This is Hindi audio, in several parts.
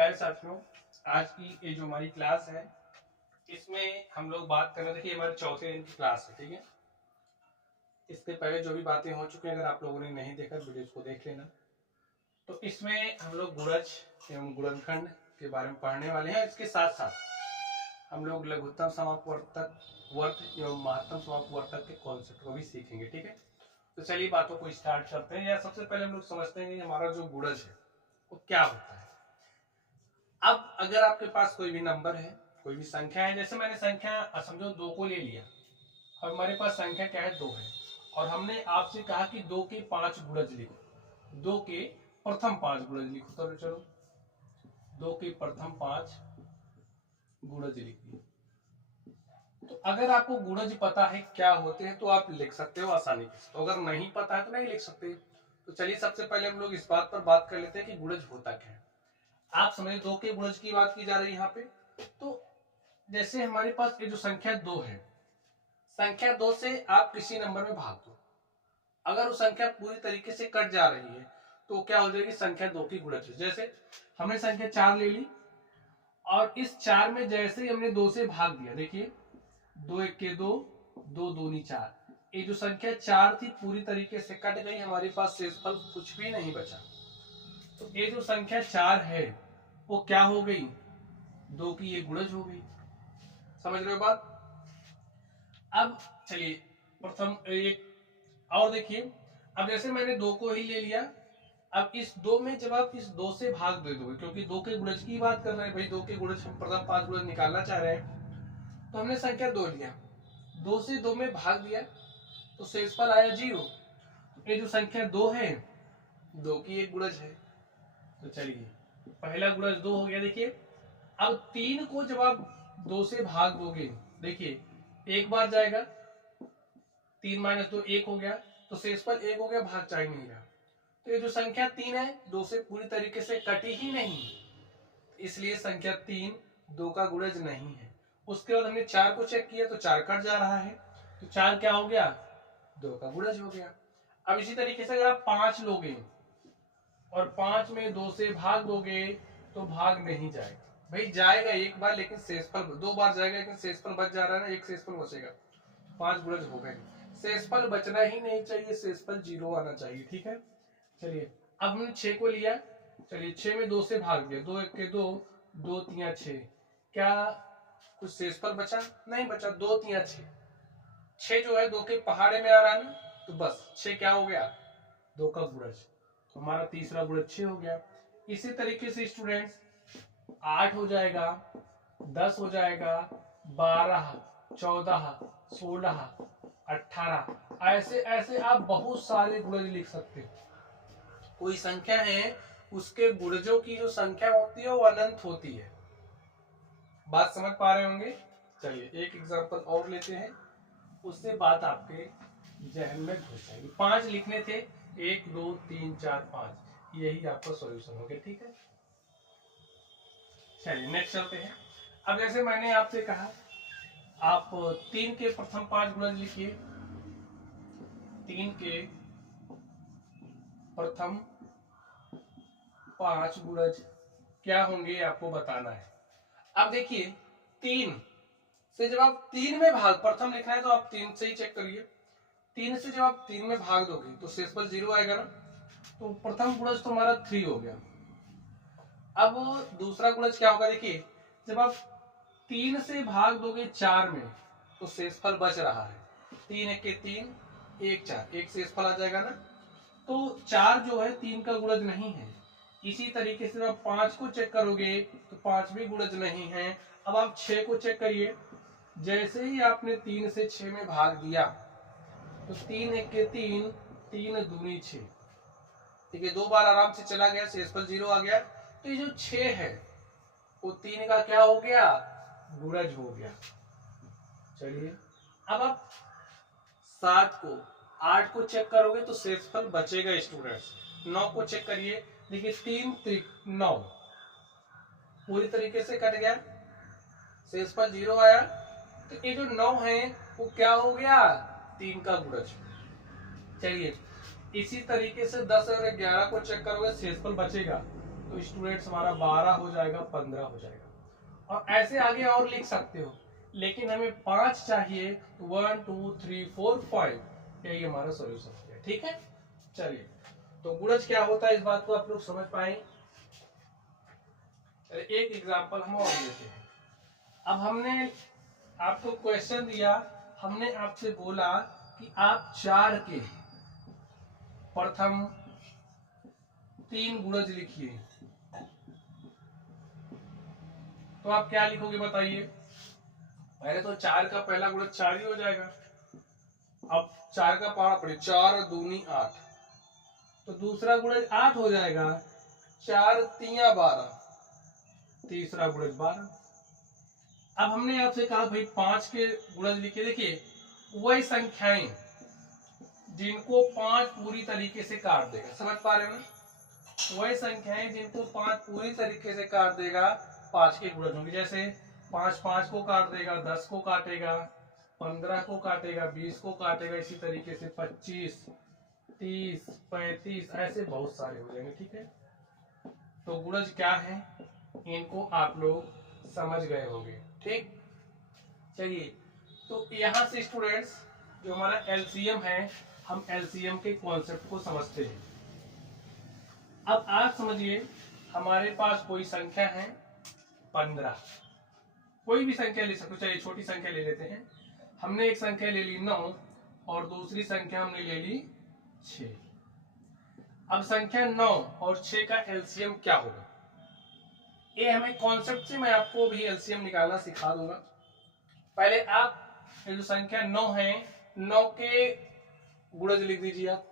प्यारे साथियों, आज की ये जो हमारी क्लास है इसमें हम लोग बात कर रहे थे कि हमारे चौथे दिन की क्लास है। ठीक है, इसके पहले जो भी बातें हो चुकी हैं अगर आप लोगों ने नहीं देखा वीडियो को देख लेना। तो इसमें हम लोग गुणज एवं गुणनखंड के बारे में पढ़ने वाले हैं। इसके साथ साथ हम लोग लघुत्तम समापवर्तक वर्त एवं महत्तम समापवर्तक के कॉन्सेप्ट को भी सीखेंगे। ठीक है, तो चलिए बातों को स्टार्ट करते हैं। या सबसे पहले हम लोग समझते हैं कि हमारा जो गुणज है वो क्या होता है। अब अगर आपके पास कोई भी नंबर है, कोई भी संख्या है, जैसे मैंने संख्या समझो 2 को ले लिया और हमारे पास संख्या क्या है 2 है, और हमने आपसे कहा कि 2 के 5 गुणज लिखो, 2 के प्रथम 5 गुणज लिखो। तो चलो 2 के प्रथम 5 गुणज लिखिए। तो अगर आपको गुणज पता है क्या होते हैं तो आप लिख सकते हो आसानी से, तो अगर नहीं पता है तो नहीं लिख सकते। तो चलिए सबसे पहले हम लोग इस बात पर बात कर लेते हैं कि गुणज होता क्या है। आप समझे 2 के गुणज की बात की जा रही है यहाँ पे। तो जैसे हमारे पास ये जो संख्या 2 है, संख्या 2 से आप किसी नंबर में भाग दो, अगर वो संख्या पूरी तरीके से कट जा रही है तो क्या हो जाएगी, संख्या 2 की गुणज। जैसे हमने संख्या 4 ले ली और इस 4 में जैसे ही हमने 2 से भाग दिया, देखिए 2 एक के 2, 2 दूनी 4, ये जो संख्या 4 थी पूरी तरीके से कट गई, हमारे पास शेषफल कुछ भी नहीं बचा। तो ये जो संख्या 4 है वो क्या हो गई, 2 की ये गुणज हो गई। समझ रहे हो बात। अब चलिए प्रथम एक और देखिए, अब जैसे मैंने 2 को ही ले लिया, अब इस 2 में जब आप इस 2 से भाग दे दोगे, क्योंकि 2 के गुणज की बात कर रहे हैं भाई, 2 के गुणज हम प्रथम 5 गुणज निकालना चाह रहे हैं, तो हमने संख्या 2 लिया, 2 से 2 में भाग दिया तो शेषफल आया 0। ये जो संख्या 2 है 2 की एक गुणज है। तो चलिए पहला गुणज 2 हो गया। देखिए अब 3 को जब आप 2 से भाग दोगे, देखिए एक बार जाएगा, 3 माइनस 2 1 हो गया, तो शेषफल 1 हो गया, भाग चाहे नहीं रहा। तो ये जो संख्या 3 है 2 से पूरी तरीके से कटी ही नहीं, इसलिए संख्या 3 2 का गुणज नहीं है। उसके बाद हमने 4 को चेक किया तो 4 कट जा रहा है, तो 4 क्या हो गया, 2 का गुणज हो गया। अब इसी तरीके से अगर आप 5 लोगे और 5 में 2 से भाग दोगे तो भाग नहीं जाएगा, भाई जाएगा एक बार लेकिन शेषफल 2 बार जाएगा, लेकिन शेषफल बच जा रहा है ना, एक शेषफल बचेगा, 5 गुणज हो गए। शेषफल बचना ही नहीं चाहिए, शेषफल 0 आना चाहिए। ठीक है, चलिए अब हमने 6 को लिया, चलिए 6 में 2 से भाग दिया, 2 एक के 2, 2 3 6, क्या कुछ शेषफल बचा, नहीं बचा, 2 3 6, 6 जो है 2 के पहाड़े में आ रहा है ना, तो बस 6 क्या हो गया, 2 का गुणज, तो हमारा तीसरा गुणज 6 हो गया। इसी तरीके से स्टूडेंट्स 8 हो जाएगा, 10 हो जाएगा, 12 14 16 18, ऐसे ऐसे आप बहुत सारे गुणज लिख सकते हो। कोई संख्या है उसके गुणजों की जो संख्या होती है वो अनंत होती है। बात समझ पा रहे होंगे। चलिए एक एग्जांपल और लेते हैं, उससे बात आपके जहन में घुस जाएगी। 5 लिखने थे, 1 2 3 4 5, यही आपका सॉल्यूशन हो गया। ठीक है, चलिए नेक्स्ट चलते हैं। अब जैसे मैंने आपसे कहा आप 3 के प्रथम 5 गुणज लिखिए, 3 के प्रथम 5 गुणज क्या होंगे आपको बताना है। अब देखिए 3 से जब आप 3 में भाग, प्रथम लिखना है तो आप 3 से ही चेक करिए, 3 से जब आप 3 में भाग दोगे तो शेषफल 0 आएगा ना, तो प्रथम गुणज तो हमारा 3 हो गया। अब दूसरा गुणज क्या होगा, देखिए जब आप 3 से भाग दोगे 4 में तो शेषफल बच रहा है, 3 एक के 3, 1 4, एक शेषफल आ जाएगा ना, तो 4 जो है 3 का गुणज नहीं है। इसी तरीके से आप 5 को चेक करोगे तो 5 भी गुणज नहीं है। अब आप 6 को चेक करिए, जैसे ही आपने 3 से 6 में भाग दिया तो 3 एक के 3, 3 दूनी 6, ठीक है, 2 बार आराम से चला गया, शेषफल 0 आ गया। तो ये जो 6 है वो 3 का क्या हो गया, गुणज हो गया। चलिए अब आप 7 को 8 को चेक करोगे तो शेषफल बचेगा स्टूडेंट्स। 9 को चेक करिए, देखिए 3 3 9 पूरी तरीके से कट गया, शेषफल 0 आया। तो ये जो 9 है वो क्या हो गया, 3 का गुणज। चलिए इसी तरीके से 10 और 11 को चेक करोगे, शेषफल बचेगा, तो स्टूडेंट्स हमारा 12 हो जाएगा, 15 हो जाएगा। और ऐसे आगे और लिख सकते हो, लेकिन हमें 5 चाहिए, 1 2 3 4 5, यही हमारा सॉल्यूशन हो गया। ठीक है, चलिए तो गुणज क्या होता है इस बात को आप लोग समझ पाए। एक एग्जांपल हम और लेते हैं। अब हमने आपको क्वेश्चन दिया, हमने आपसे बोला कि आप 4 के प्रथम 3 गुणज लिखिए, तो आप क्या लिखोगे बताइए। पहले तो 4 का पहला गुणज 4 ही हो जाएगा। अब 4 का पहाड़ा पड़े, 4 दूनी 8, तो दूसरा गुणज 8 हो जाएगा, 4 तिया 12, तीसरा गुणज 12। अब हमने आपसे कहा भाई 5 के गुणज लिखे। देखिए वही संख्याएं जिनको 5 पूरी तरीके से काट देगा, समझ पा रहे हो ना, वही संख्याएं जिनको 5 पूरी तरीके से काट देगा 5 के गुणज होंगे। जैसे 5 5 को काट देगा, 10 को काटेगा, 15 को काटेगा, 20 को काटेगा, इसी तरीके से 25 30 35 ऐसे बहुत सारे हो जाएंगे। ठीक है, तो गुणज क्या है इनको आप लोग समझ गए होंगे। ठीक, चलिए तो यहाँ से स्टूडेंट्स जो हमारा एलसीएम है, हम एलसीएम के कॉन्सेप्ट को समझते हैं। अब आप समझिए हमारे पास कोई संख्या है 15, कोई भी संख्या ले सकते हो, चलिए छोटी संख्या ले लेते हैं। हमने एक संख्या ले ली 9 और दूसरी संख्या हमने ले ली 6। अब संख्या 9 और 6 का एलसीएम क्या होगा, ये हमें कॉन्सेप्ट से मैं आपको भी एलसीएम निकालना सिखा दूंगा। पहले आप ये जो संख्या 9 है, 9 के गुणज लिख दीजिए आप।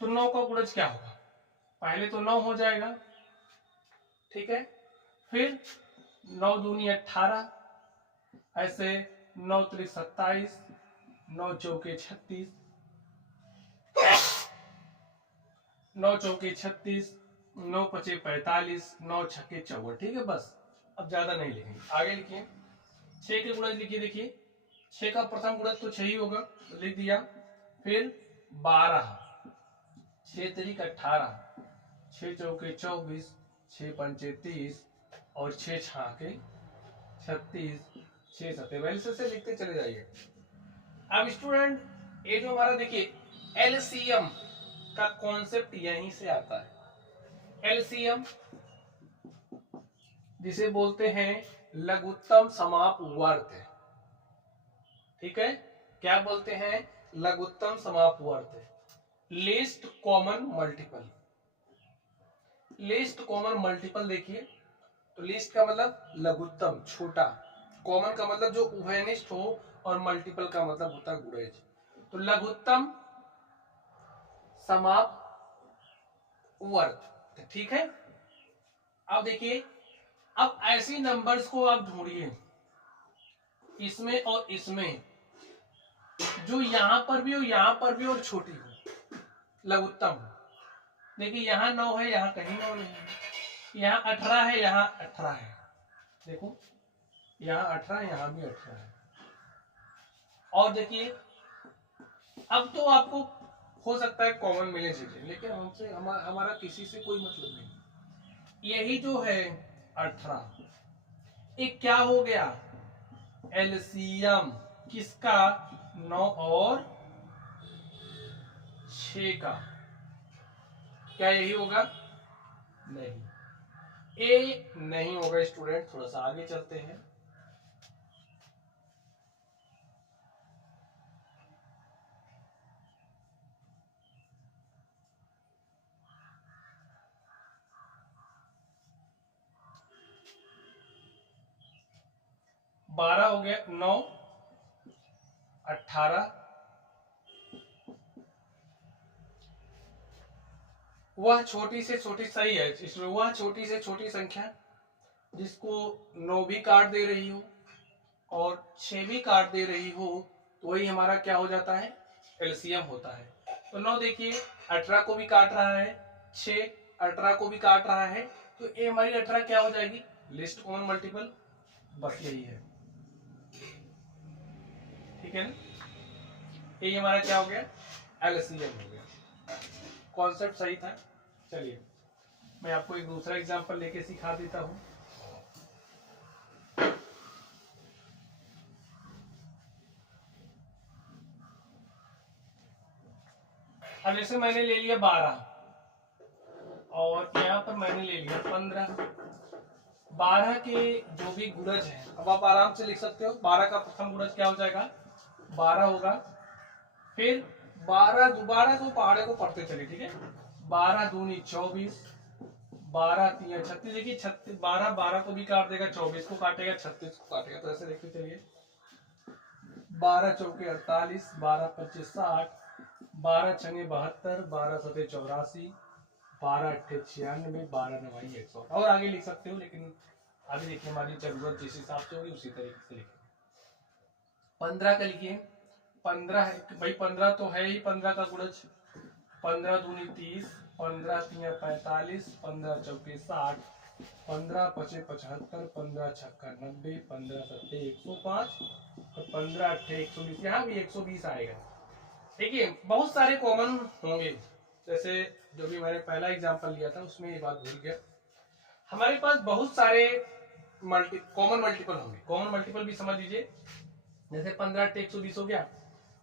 तो 9 का गुणज क्या होगा, पहले तो 9 हो जाएगा, ठीक है, फिर 9 दूनी 18, ऐसे 9 त्रिक 27, 9 चौके 36, 9 चौके 36, 9 पचे 45, 9 छक्के 54। ठीक है, बस अब ज्यादा नहीं लिखेंगे, आगे लिखिए। 6 के गुणज लिखिए। देखिए 6 का प्रथम गुणज तो 6 ही होगा, तो लिख दिया। फिर 12, 6 तरीक 18, 6 चौके 24, 6 पंचे 30 और 6 छाके 36, 6 सत्ते, वैसे से लिखते चले जाइए। अब स्टूडेंट ये जो हमारा देखिए एलसीएम का कॉन्सेप्ट यहीं से आता है। एलसीएम जिसे बोलते हैं लघुत्तम समापवर्त, ठीक है, क्या बोलते हैं, लघुत्तम समापवर्त, least common multiple. Least common multiple देखिए, तो लीस्ट का मतलब लघुत्तम छोटा, कॉमन का मतलब जो उभयनिष्ठ हो, और मल्टीपल का मतलब होता है गुणज। तो लघुत्तम समापवर्त, ठीक है। अब देखिए, अब ऐसी नंबर्स को आप ढूंढिए इसमें और इसमें जो यहां पर भी हो, यहां पर भी, और छोटी हो, लघुत्तम हो। देखिए यहाँ 9 है, यहाँ कहीं 9 नहीं है, यहाँ 18 है, यहाँ 18 है, देखो यहाँ 18, यहाँ भी 18 है। और देखिए अब तो आपको हो सकता है कॉमन मिले चीजें, लेकिन हमसे हमारा किसी से कोई मतलब नहीं। यही जो है 18, एक क्या हो गया, एलसीएम किसका, 9 और 6 का। क्या यही होगा, नहीं, ए नहीं होगा स्टूडेंट। थोड़ा सा आगे चलते हैं। बारह हो गया, 9 18, वह छोटी से छोटी, सही है, इसमें वह छोटी से छोटी संख्या जिसको 9 भी काट दे रही हो और 6 भी काट दे रही हो, तो वही हमारा क्या हो जाता है, एलसीएम होता है। तो 9 देखिए 18 को भी काट रहा है, 6 18 को भी काट रहा है, तो ये हमारी 18 क्या हो जाएगी, लिस्ट कॉमन मल्टीपल, बस यही है, ठीक है ना। ये हमारा क्या हो गया, एलसीएम हो गया। कॉन्सेप्ट सही था। चलिए मैं आपको एक दूसरा एग्जांपल लेके सिखा देता हूँ। अब जैसे मैंने ले लिया 12 और यहाँ पर मैंने ले लिया 15। 12 के जो भी गुणज है, अब आप आराम से लिख सकते हो। 12 का प्रथम गुणज क्या हो जाएगा, 12 होगा। फिर 12 को पहाड़े को पढ़ते चले, ठीक है। 12 दूनी 24, 12 3 36। देखिए 36, 12 को भी काट देगा, 24 को काटेगा, 36 को काटेगा। तो ऐसे देखते चलिए, 12 चौके 48, 12 25 60, 12 छंगे 72, 12 सते 84, 12 अट्ठे 96, 12 नवाई 100। और आगे लिख सकते हो, लेकिन आगे देखिए हमारी जरूरत जिस हिसाब से होगी उसी तरीके से लिखेंगे। 15 का लिखिए, 15 है भाई, 15 तो है ही 15 का गुणज। 15 दूनी 30, 15 3 45, 15 चौके 60, 15 पचे 75, 15 छक्का 90, 15 सत्ते 105 और 15 अट्ठे 120। यहाँ भी 120 आएगा। देखिए बहुत सारे कॉमन होंगे, जैसे जो भी मैंने पहला एग्जांपल लिया था उसमें ये बात भूल गया। हमारे पास बहुत सारे कॉमन मल्टीपल होंगे। कॉमन मल्टीपल भी समझ लीजिए, जैसे 15 अट्ठे 120 हो गया,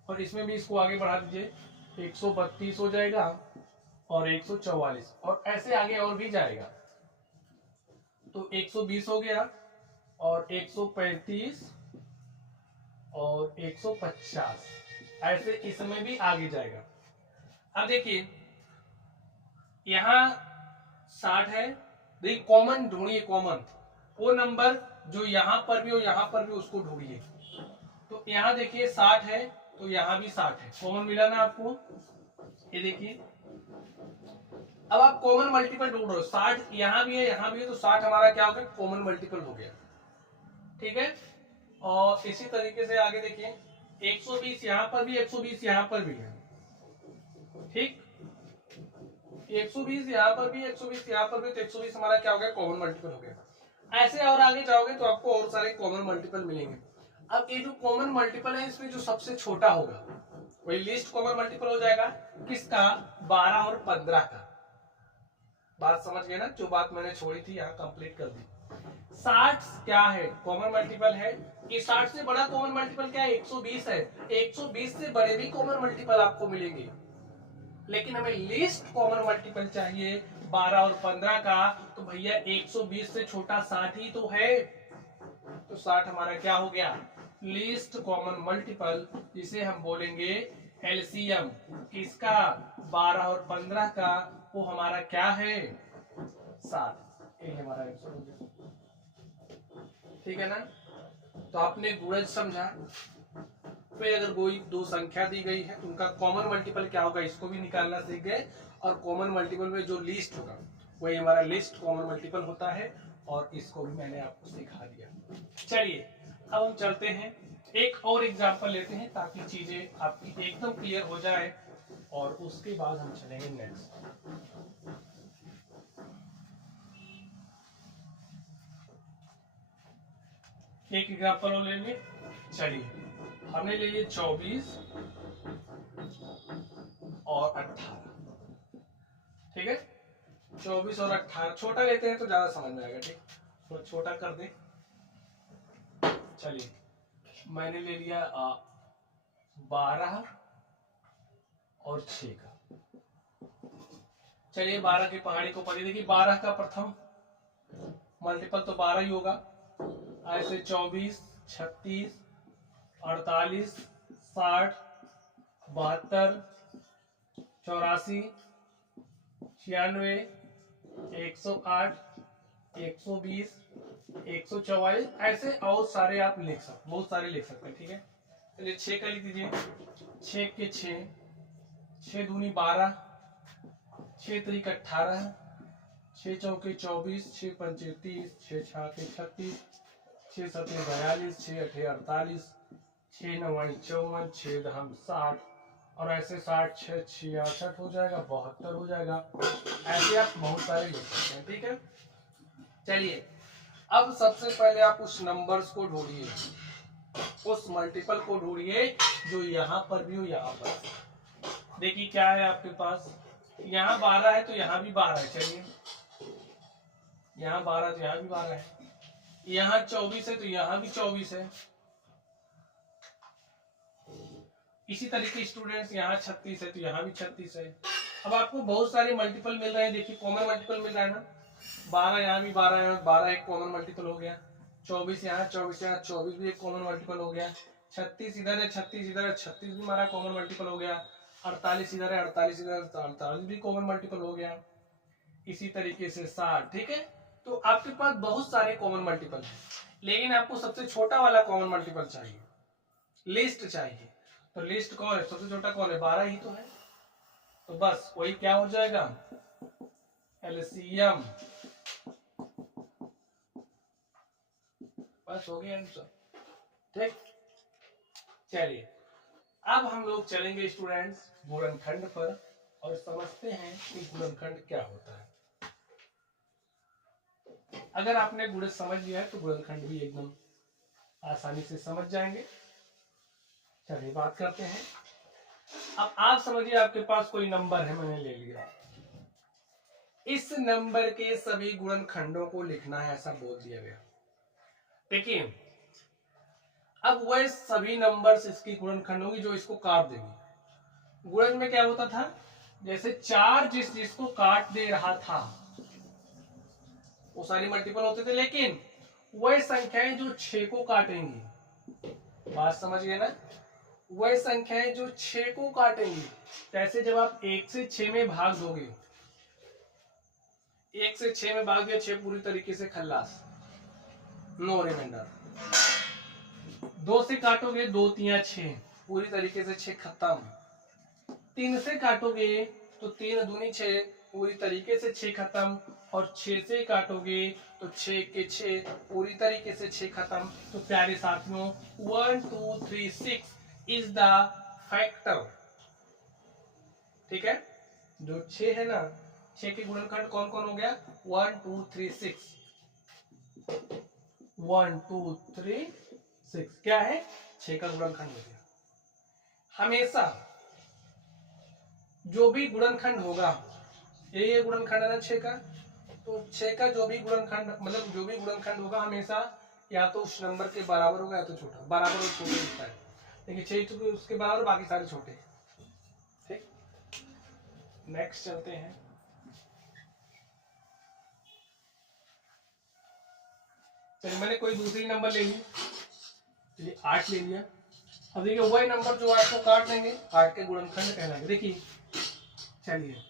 और इसमें भी इसको आगे बढ़ा दीजिए, 132 हो जाएगा और 144, और ऐसे आगे और भी जाएगा। तो 120 हो गया और 135 और 150, ऐसे इसमें भी आगे जाएगा। अब देखिए यहाँ 60 है। देखिए कॉमन ढूंढिए, कॉमन वो नंबर जो यहाँ पर भी हो यहाँ पर भी, उसको ढूंढिए। तो यहाँ देखिए 60 है, तो यहाँ भी 60 है। कॉमन मिला ना आपको, ये देखिए। अब आप कॉमन मल्टीपल ढूंढ रहे हो, 60 यहाँ भी है यहाँ भी है, तो 60 हमारा क्या हो गया, कॉमन मल्टीपल हो गया, ठीक है। और इसी तरीके से आगे देखिए, 120 यहाँ पर भी, 120 यहाँ पर भी है, ठीक। 120 यहाँ पर भी, 120 यहाँ पर भी, तो 120 हमारा क्या हो गया, कॉमन मल्टीपल हो गया। ऐसे और आगे जाओगे तो आपको और सारे कॉमन मल्टीपल मिलेंगे। अब ये जो कॉमन मल्टीपल है, इसमें जो सबसे छोटा होगा वही लीस्ट कॉमन मल्टीपल हो जाएगा। किसका, 12 और 15 का। बात समझ गए ना, जो बात मैंने छोड़ी थी यहाँ कंप्लीट कर दी। 60 क्या है, कॉमन मल्टीपल है। कि 60 से बड़ा कॉमन मल्टीपल क्या है, 120 है। 120 से बड़े भी कॉमन मल्टीपल आपको मिलेंगे, लेकिन हमें लीस्ट कॉमन मल्टीपल चाहिए 12 और 15 का। तो भैया 120 से छोटा 60 ही तो है, तो 60 हमारा क्या हो गया, लीस्ट कॉमन मल्टीपल, जिसे हम बोलेंगे एलसीएम। किसका, 12 और 15 का, वो हमारा क्या है, 60। ये हमारा आंसर हो गया, ठीक है ना। तो आपने गुणज समझा। फिर अगर कोई दो संख्या दी गई है, उनका कॉमन मल्टीपल क्या होगा, इसको भी निकालना सीख गए। और कॉमन मल्टीपल में जो लीस्ट होगा वही हमारा लीस्ट कॉमन मल्टीपल होता है, और इसको भी मैंने आपको सिखा दिया। चलिए अब हम चलते हैं, एक और एग्जांपल लेते हैं ताकि चीजें आपकी एकदम क्लियर हो जाए, और उसके बाद हम चलेंगे नेक्स्ट। एक एग्जांपल और लेंगे। चलिए हमने ले लिए 24 और 18, ठीक है। 24 और 18 छोटा लेते हैं तो ज्यादा समझ में आएगा, ठीक। तो छोटा कर दे। चलिए मैंने ले लिया 12 और 6 का। चलिए 12 की पहाड़ी को पढ़िए। देखिए 12 का प्रथम मल्टीपल तो 12 ही होगा। ऐसे 24, 36, 48, 60, 72, 84, 96, 108, 120, 144, ऐसे और सारे आप लिख सकते, बहुत सारे लिख सकते हैं, ठीक है। चलिए 6 का लिख दीजिए। 6 के 6, 6 दूनी 12, 6 त्रिक 18, 6 चौके 24, 6 पंचे 30, 6 छाके 36, 6 सते 42, 6 अठे 48, 6 नवाई 54, 6 दहम 60, और ऐसे 60, 6 66 हो जाएगा, 72 हो जाएगा। ऐसे आप बहुत सारे लिख सकते हैं, ठीक है। चलिए अब सबसे पहले आप उस नंबर्स को ढूंढिए, उस मल्टीपल को ढूंढिए जो यहाँ पर भी हो, यहाँ पर। देखिए क्या है आपके पास, यहाँ 12 है तो यहाँ भी 12 है। चलिए यहाँ 12 तो यहाँ भी 12 है, यहाँ 24 है तो यहाँ भी 24 है। इसी तरीके स्टूडेंट्स यहाँ 36 है तो यहाँ भी 36 है। अब आपको बहुत सारे मल्टीपल मिल रहे हैं, देखिए कॉमन मल्टीपल मिल रहा है ना, 12 यहाँ भी 12 यहाँ 12 एक कॉमन मल्टीपल हो गया, 24 यहाँ 24 भी एक कॉमन मल्टीपल हो गया, 36 इधर है 36 इधर है 36 भी हमारा कॉमन मल्टीपल हो गया, 48 इधर है 48 इधर 48 भी कॉमन मल्टीपल हो गया। इसी तरीके से 60, ठीक है। तो आपके पास बहुत सारे कॉमन मल्टीपल है, लेकिन आपको सबसे छोटा वाला कॉमन मल्टीपल चाहिए, लिस्ट चाहिए। तो लिस्ट कौन है, सबसे छोटा कौन है, 12 ही तो है। तो बस वही क्या हो जाएगा, एलसीएम, बस हो गया आंसर, ठीक। चलिए अब हम लोग चलेंगे स्टूडेंट्स गुणनखंड पर और समझते हैं कि गुणनखंड क्या होता है। अगर आपने गुणन समझ लिया है तो गुणनखंड भी एकदम आसानी से समझ जाएंगे। चलिए बात करते हैं। अब आप समझिए आपके पास कोई नंबर है, मैंने ले लिया, इस नंबर के सभी गुणनखंडों को लिखना है, ऐसा बोल दिया गया। देखिए अब वह सभी नंबर्स इसकी गुणनखंड होगी जो इसको काट देंगे। गुणन में क्या होता था, जैसे 4 जिसको काट दे रहा था वो सारी मल्टीपल होते थे, लेकिन वह संख्याएं जो 6 को काटेंगी, बात समझ गए ना, वह संख्याएं जो 6 को काटेंगी, जैसे जब आप 1 से 6 में भाग दोगे, 1 से 6 में भाग दिया, 6 पूरी तरीके से खल्लास, नो रिमाइंडर। 2 से काटोगे 2 3 6, पूरी तरीके से 6 खत्म। 3 से काटोगे तो 3 दूनी 6, पूरी तरीके से 6 खत्म। और 6 से काटोगे तो 6 के 6, पूरी तरीके से 6 खत्म। तो प्यारे साथियों 1 2 3 6 इज द फैक्टर, ठीक है। जो 6 है ना, 6 के गुणनखंड कौन कौन हो गया, 1 2 3 6, 1 2 3 6 क्या है, 6 का गुणनखंड हो गया। हमेशा जो भी गुणनखंड होगा, ये गुणनखंड है ना 6 का, तो 6 का जो भी गुणनखंड, मतलब जो भी गुणनखंड होगा हमेशा या तो उस नंबर के बराबर होगा या तो छोटा, बराबर और छोटे होता है, लेकिन 6 चूंकि उसके बराबर, बाकी सारे छोटे, ठीक। नेक्स्ट चलते हैं। चलिए मैंने कोई दूसरी नंबर ले ली, चलिए 8 ले लिया। अब देखिए वही नंबर जो 8 को काट देंगे, 8 के गुणनखंड कहलाएंगे। देखिए चलिए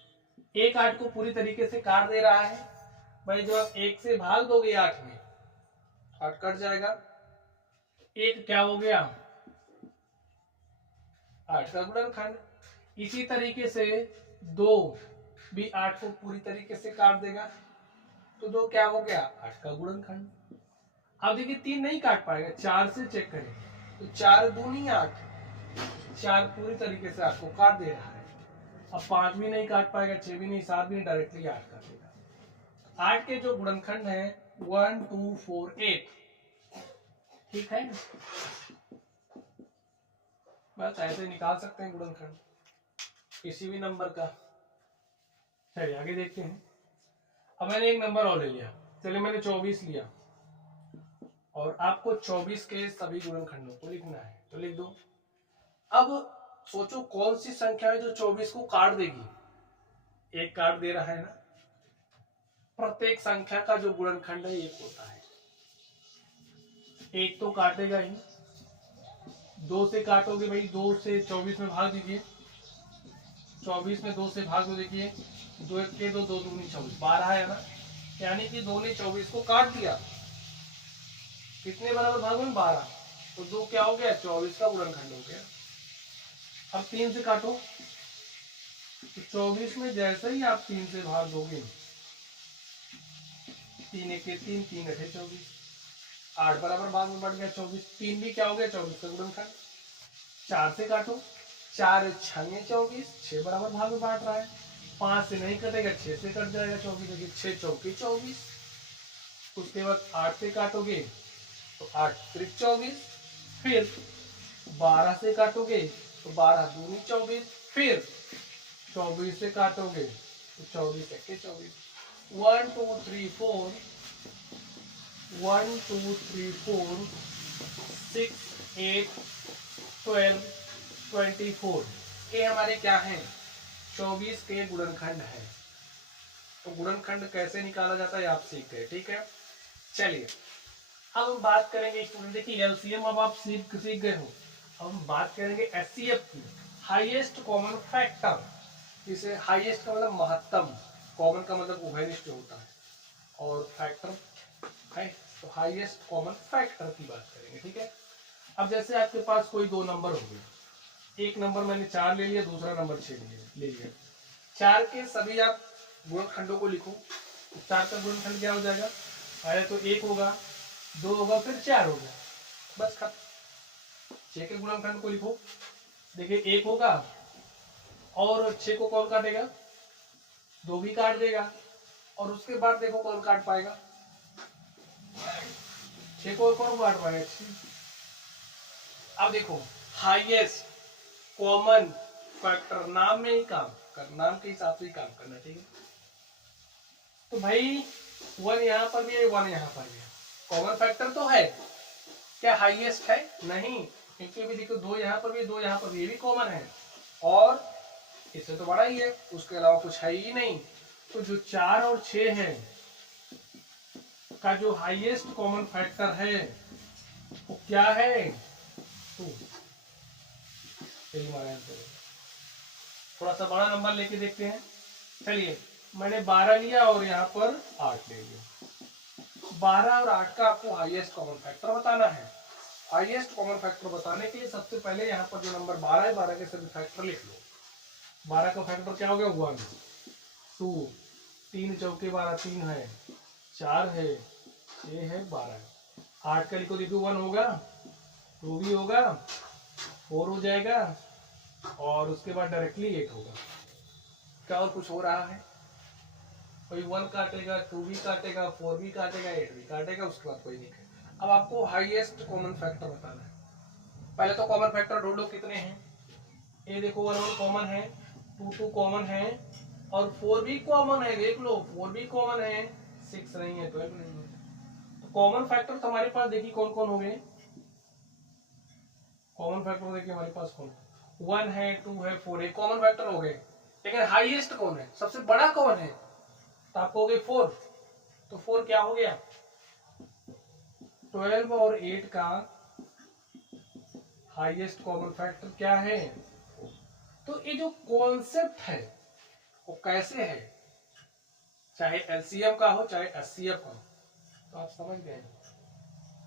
एक 8 को पूरी तरीके से काट दे रहा है भाई, जो आप 1 से भाग दोगे 8 में, 8 कट जाएगा, 1 क्या हो गया, 8 का गुणनखंड। इसी तरीके से 2 भी 8 को पूरी तरीके से काट देगा, तो 2 क्या हो गया, 8 का गुणनखंड। अब देखिए 3 नहीं काट पाएगा, 4 से चेक करें तो 4 दूनी 8, 4 पूरी तरीके से 8 को काट दे रहा है। अब 5 भी नहीं काट पाएगा, 6 भी नहीं, 7 भी नहीं, डायरेक्टली 8 काट देगा। 8 के जो गुणनखंड है 1 2 4 8, ठीक है, बस ऐसे निकाल सकते हैं गुणनखंड किसी भी नंबर का। चलिए आगे देखते हैं। अब मैंने एक नंबर और ले लिया, चलिए मैंने 24 लिया और आपको 24 के सभी गुणनखंडों को लिखना है, तो लिख दो। अब सोचो कौन सी संख्या है जो 24 को काट देगी, एक काट दे रहा है ना, प्रत्येक संख्या का जो गुणनखंड है एक होता है, एक तो काटेगा ही। 2 से काटोगे भाई, 2 से 24 में भाग दीजिए, 24 में 2 से भाग दो, देखिए 2 1 के 2, 2 दूनी 24, 12 है ना, यानी कि 2 ने 24 को काट दिया, कितने बराबर भाग में, 12, तो 2 क्या हो गया, 24 का गुणनखंड हो गया। अब 3 से काटो, तो 24 में जैसे ही आप 3 से भाग दोगे, 3 1 के 3, 3 8 24, 8 बराबर भाग में बढ़ गया 24, 3 भी क्या हो गया, 24 का गुणनखंड। 4 से काटो, 4 6 24, 6 बराबर भाग में बांट रहा है, 5 से नहीं कटेगा, 6 से कट जाएगा 24, देखिए 6 चौके 24। उसके बाद 8 से काटोगे तो 8 त्रिक 24, फिर 12 से काटोगे तो 12 दूनी 24, फिर 24 से काटोगे तो 24 1 24, 1 2 3 4 1 2 3 4 6 8 12 24 ये हमारे क्या हैं 24 के गुणनखंड है। तो गुणनखंड कैसे निकाला जाता है आप सीख गए, ठीक है। चलिए अब हम बात करेंगे स्टूडेंट, देखिए एलसीएम अब आप सीख गए हो। अब हम बात करेंगे एचसीएफ की, हाईएस्ट कॉमन फैक्टर, जिसे हाईएस्ट का मतलब महत्तम, कॉमन का मतलब उभयनिष्ठ होता है और फैक्टर है, तो हाईएस्ट कॉमन फैक्टर की बात करेंगे, ठीक है। अब जैसे आपके पास कोई दो नंबर हो गए, एक नंबर मैंने 4 ले लिया, दूसरा नंबर 6 ले लिया। 4 के सभी आप गुणनखंडों को लिखो। 4 का गुणनखंड क्या हो जाएगा, पहले तो 1 होगा, 2 होगा, फिर 4 होगा, बस खत्म। 6 के गुणनखंड को लिखो, देखिए 1 होगा और 6 को कौन काटेगा, 2 भी काट देगा, और उसके बाद देखो कौन काट पाएगा, 6 को कौन काट पाएगा, 6। अब देखो हाईएस्ट कॉमन फैक्टर, नाम में ही काम कर, नाम के हिसाब से ही काम करना, ठीक है। तो भाई 1 यहाँ पर भी है, 1 यहाँ पर भी है, कॉमन फैक्टर तो है, क्या हाईएस्ट है, नहीं, क्योंकि भी देखो 2 यहाँ पर भी, 2 यहाँ पर भी, ये भी कॉमन है और इससे तो बड़ा ही है, उसके अलावा कुछ है ही नहीं। तो जो 4 और 6 है का जो हाईएस्ट कॉमन फैक्टर है वो क्या है, 2। थोड़ा सा बड़ा नंबर लेके देखते हैं। चलिए मैंने 12 लिया और यहाँ पर 8 ले लिया। 12 और 8 का आपको हाईएस्ट कॉमन फैक्टर बताना है। हाईएस्ट कॉमन फैक्टर बताने के लिए सबसे पहले यहाँ पर जो नंबर 12 है, 12 के सभी फैक्टर लिख लो। 12 का फैक्टर क्या हो गया, 1 2, 3 चौके 12, 3 है, 4 है, 6 है, 12 है। 8 का लिखो, देखो 1 होगा, 2 भी होगा, 4 हो जाएगा और उसके बाद डायरेक्टली 8 होगा। क्या और कुछ हो रहा है, कोई 1 काटेगा, 2 भी काटेगा, 4 भी काटेगा, 8 भी काटेगा, उसके बाद कोई नहीं काटेगा। अब आपको हाईएस्ट कॉमन फैक्टर बताना है। पहले तो कॉमन फैक्टर ढूंढो कितने हैं, ये देखो 1 कॉमन है, 2 कॉमन है और 4 भी कॉमन है, देख लो 4 भी कॉमन है, 6 नहीं है, 12 नहीं है। तो कॉमन फैक्टर तो हमारे पास देखिए कौन कौन हो गए, कॉमन फैक्टर देखिए हमारे पास कौन, 1 है, 2 है, 4 है, कॉमन फैक्टर हो गए। लेकिन हाईएस्ट कौन है, सबसे बड़ा कौन है, तो आपको हो गए 4। तो 4 क्या हो गया, 12 और 8 का हाईएस्ट कॉमन फैक्टर क्या है। तो ये जो कॉन्सेप्ट है वो कैसे है, चाहे एलसीएम का हो चाहे एचसीएफ का हो, तो आप समझ गए।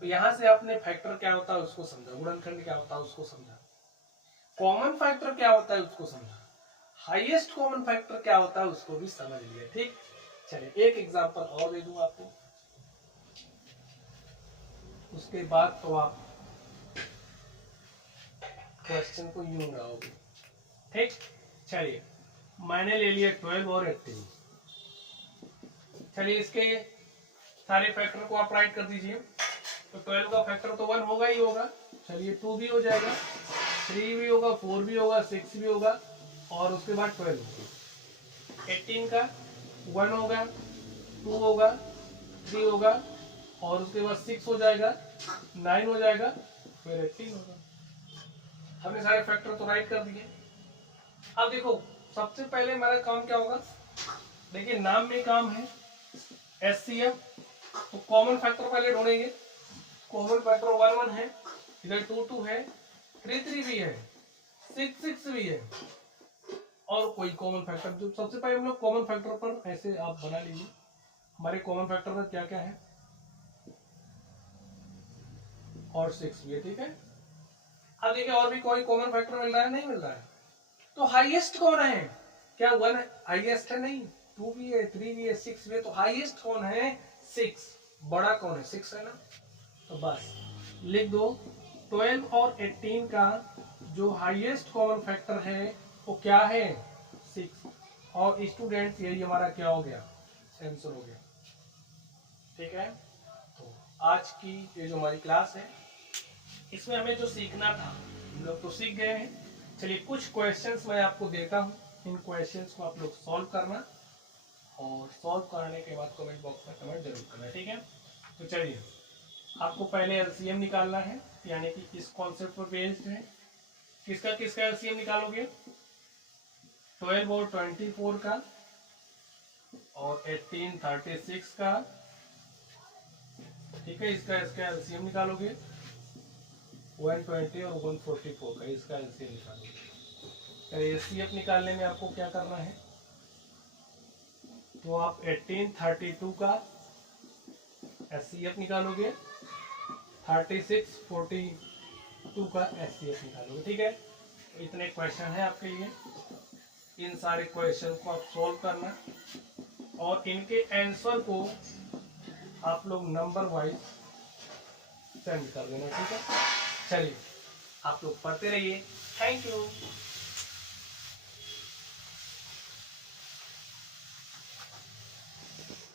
तो यहां से आपने फैक्टर क्या होता है उसको समझा, गुणनखंड क्या होता है उसको समझा, कॉमन फैक्टर क्या होता है उसको समझा, हाईएस्ट कॉमन फैक्टर क्या होता है उसको भी समझ लिया, ठीक। चलिए एक एग्जांपल और दे दूं आपको, उसके बाद तो आप क्वेश्चन को यूं लगाओगे, ठीक। चलिए मैंने ले लिया 12 और 18। चलिए इसके सारे फैक्टर को आप राइट कर दीजिए। तो 12 का फैक्टर तो 1 होगा ही होगा, चलिए 2 भी हो जाएगा, 3 भी होगा, 4 भी होगा, 6 भी होगा और उसके बाद 12 होगा। 18 का 1 होगा, 2 होगा, 3 होगा और उसके बाद 6 हो जाएगा, 9 हो जाएगा, फिर 18 होगा। हमने सारे फैक्टर तो राइट कर दिए। अब देखो सबसे पहले हमारा काम क्या होगा, देखिए नाम में काम है एचसीएफ, तो कॉमन फैक्टर पहले ढूंढेंगे। कॉमन फैक्टर 1 1 है, इधर 2 2 है, 3 3 भी है, 6 6 भी है और कोई कॉमन फैक्टर, जो सबसे पहले हम लोग कॉमन फैक्टर पर ऐसे आप बना लीजिए। हमारे कॉमन फैक्टर में क्या क्या है, और 6 भी है, ठीक है। अब देखिए और भी कोई कॉमन फैक्टर मिल रहा है, नहीं मिल रहा है, तो हाईएस्ट कौन है, क्या 1 हाईएस्ट है, नहीं, 2 भी है, 3 भी है, 6 भी है, तो हाईएस्ट कौन है, 6। बड़ा कौन है, 6 है ना, तो बस लिख दो 12 और 18 का जो हाईएस्ट कॉमन फैक्टर है वो क्या है, 6। और स्टूडेंट्स यही हमारा क्या हो गया, आंसर हो गया, ठीक है। तो आज की ये जो हमारी क्लास है इसमें हमें जो सीखना था हम लोग तो सीख गए हैं। चलिए कुछ क्वेश्चंस मैं आपको देता हूँ, इन क्वेश्चंस को आप लोग सॉल्व करना और सॉल्व करने के बाद कमेंट बॉक्स में कमेंट जरूर करना, ठीक है। तो चलिए आपको पहले एलसीएम निकालना है, यानी कि किस कॉन्सेप्ट पर बेस्ड है। किसका किसका एलसीएम निकालोगे? 12 और 24 का और 1836 का, ठीक है। इसका एलसीएम निकालोगे। 120 और 144 का इसका एलसीएम निकालोगे। एचसीएफ निकालने में आपको क्या करना है, तो आप 1832 का एचसीएफ निकालोगे, 3642 का एचसीएफ निकालोगे, ठीक है। तो इतने क्वेश्चन है आपके लिए। इन सारे क्वेश्चन को आप सॉल्व करना और इनके आंसर को आप लोग नंबर वाइज सेंड कर देना, ठीक है। चलिए आप लोग पढ़ते रहिए। Thank you.